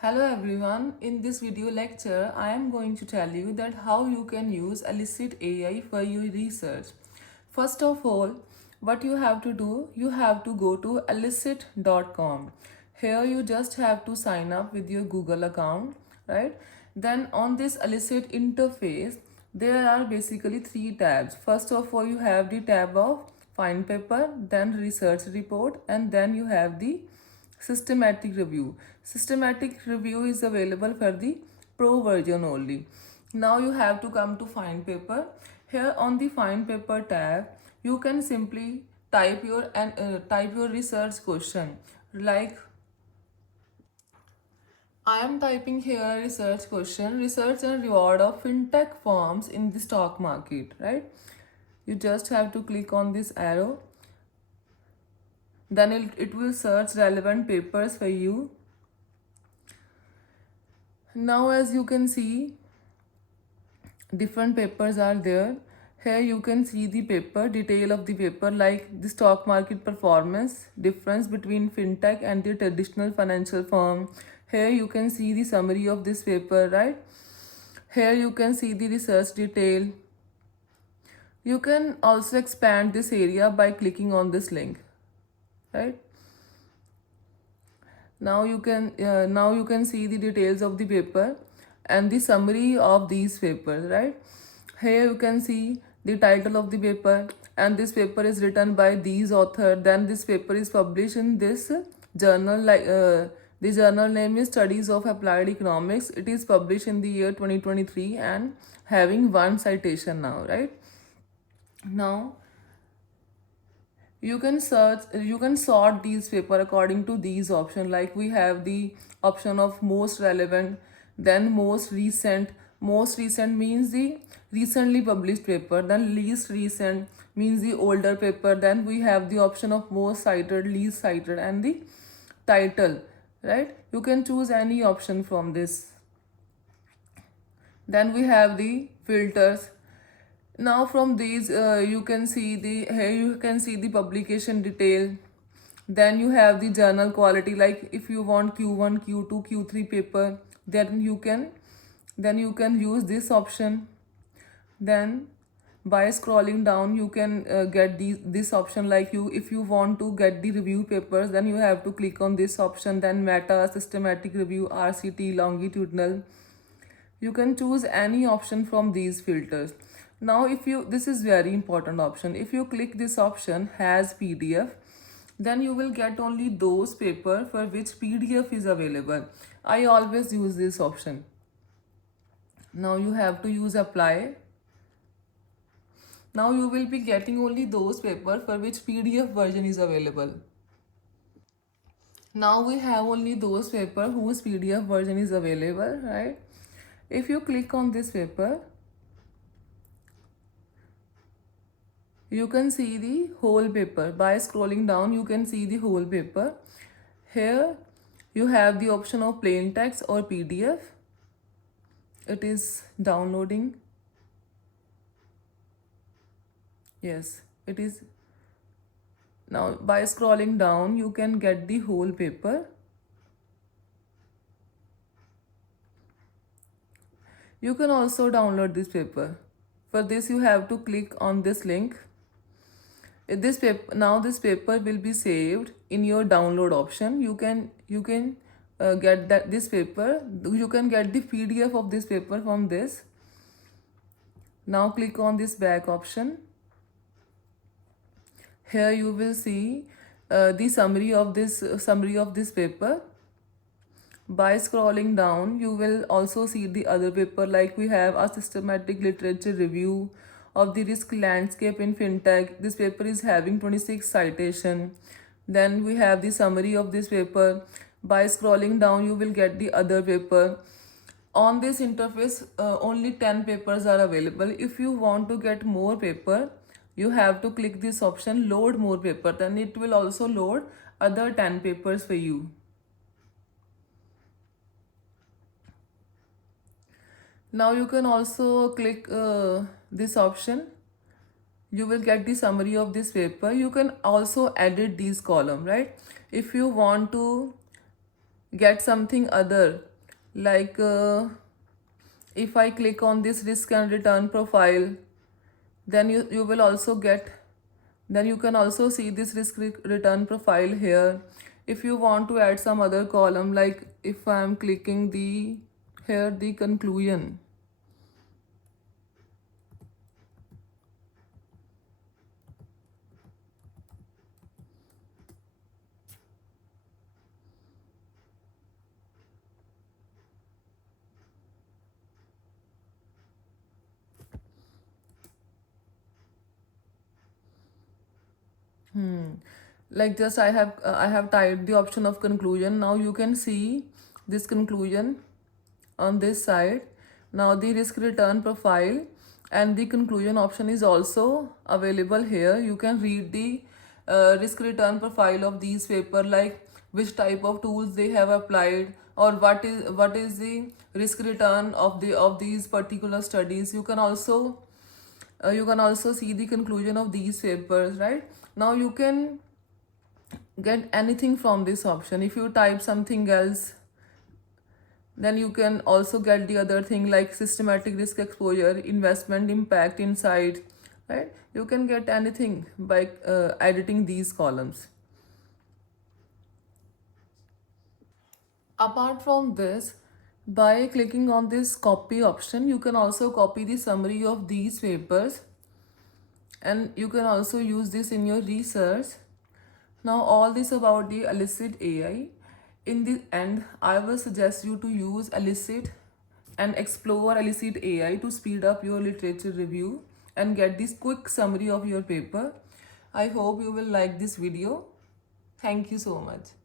Hello everyone, in this video lecture I am going to tell you that how you can use ELICIT AI for your research. First of all, what you have to do, you have to go to elicit.com. Here you just have to sign up with your Google account, right? Then on this ELICIT interface, there are basically three tabs. First of all, you have the tab of find paper, then research report, and then you have the systematic review. Systematic review is available for the pro version only. Now you have to come to find paper. Here on the find paper tab, you can simply type your research question. Like I am typing here a research question: research and reward of fintech firms in the stock market, right? You just have to click on this arrow, then it will search relevant papers for you. Now as you can see, different papers are there. Here you can see the paper, detail of the paper, like the stock market performance, difference between fintech and the traditional financial firm. Here you can see the summary of this paper, right? Here you can see the research detail. You can also expand this area by clicking on this link, right? Now you can see the details of the paper and the summary of these papers, right? Here you can see the title of the paper, and this paper is written by these author. Then this paper is published in this journal, the journal name is Studies of Applied Economics. It is published in the year 2023 and having one citation now, right? Now you can sort these paper according to these options. Like we have the option of most relevant, then most recent means the recently published paper, then least recent means the older paper, then we have the option of most cited, least cited, and the title, right? You can choose any option from this. Then we have the filters. Now from these you can see the here you can see the publication detail. Then you have the journal quality, like if you want Q1, Q2, Q3 paper, then you can use this option. Then by scrolling down you can get this option, like you if you want to get the review papers, then you have to click on this option. Then meta, systematic review, RCT, longitudinal. You can choose any option from these filters. Now if you, this is very important option, if you click this option has PDF, then you will get only those paper for which PDF is available. I always use this option. Now you have to use apply. Now you will be getting only those paper for which PDF version is available. Now we have only those paper whose PDF version is available, right? If you click on this paper, you can see the whole paper. By scrolling down you can see the whole paper. Here you have the option of plain text or PDF. It is downloading. Yes, it is. Now by scrolling down you can get the whole paper. You can also download this paper. For this you have to click on this link. This paper will be saved in your download option. You can get this paper. You can get the PDF of this paper from this. Now click on this back option. Here you will see the summary of this paper. By scrolling down you will also see the other paper, like we have a systematic literature review of the risk landscape in fintech. This paper is having 26 citation. Then we have the summary of this paper. By scrolling down you will get the other paper. On this interface only 10 papers are available. If you want to get more paper, you have to click this option load more paper, then it will also load other 10 papers for you. Now you can also click this option. You will get the summary of this paper. You can also edit these column, right? If you want to get something other, like if I click on this risk and return profile, then you will also get, then you can also see this return profile here. If you want to add some other column, like if I am clicking the here the conclusion, like just I have typed the option of conclusion. Now you can see this conclusion on this side. Now the risk return profile and the conclusion option is also available here. You can read the risk return profile of these paper, like which type of tools they have applied, or what is the risk return of these particular studies. You can also see the conclusion of these papers, right? Now you can get anything from this option. If you type something else, then you can also get the other thing, like systematic risk exposure, investment impact, insight, right? You can get anything by editing these columns. Apart from this, by clicking on this copy option, you can also copy the summary of these papers, and you can also use this in your research. Now all this about the ELICIT AI. In the end, I will suggest you to use ELICIT and explore ELICIT AI to speed up your literature review and get this quick summary of your paper. I hope you will like this video. Thank you so much.